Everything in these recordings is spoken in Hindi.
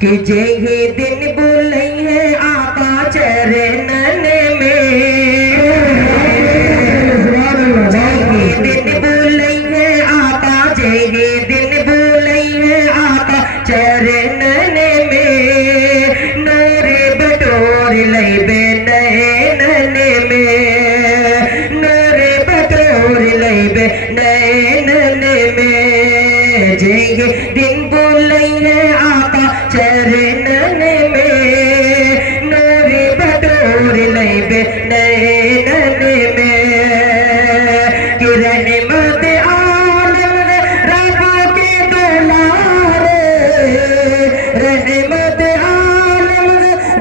कि जे ही दिन बोले है आका चरणन में, जे ही दिन बोले है आका, जे ही दिन बोले है आका चरणन में, नूरे बटोर लैबे नैनन में, नूरे बटोर लैबे नैनन में, जे ही दिन बोले है आका चरणन में, नूरे बटोर लैबे नैनन में, कि रहमत आलम रबो के दुलारे, रहमत आलम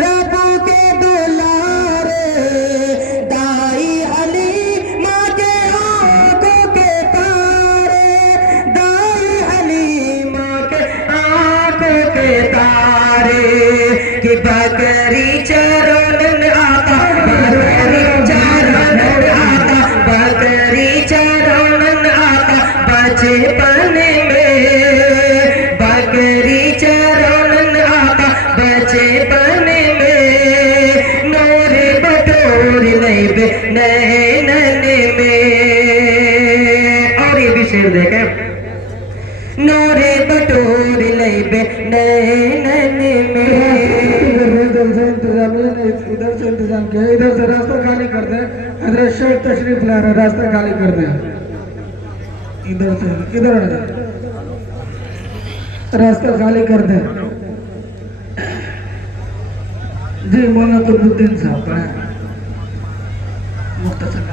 रबो के दुलारे, दाई अली माँ के आंखों के तारे, दाई अली माँ के आंखों के तारे, कि बकरी चरणन आका, बकरी चरणन आका, बकरी चरणन आका बचपन में, बकरी चरणन आका बचपन में, नूरे बटोर लैबे नैनन में। और ये भी शेर देखें, नूरे बटोर लैबे नैनन में। इधर से इंतजाम किया, इधर से रास्ता खाली कर दे। हजरत शेख तशरीफ ला रहे, रास्ता खाली कर दे। इधर से इधर आ जा, रास्ता खाली कर दे। जी मौलाना कुतुबुद्दीन साहब पढ़े मुख्तसर।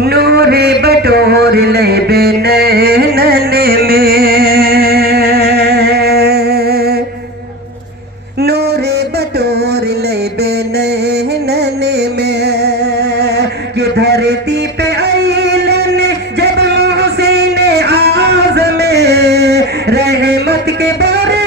नूरे बटोर लैबे नैनन में, नूरे बटोर लैबे नैनन में, कि धरती पे आइलन जब हुसैन आज़म, रहमत के बारे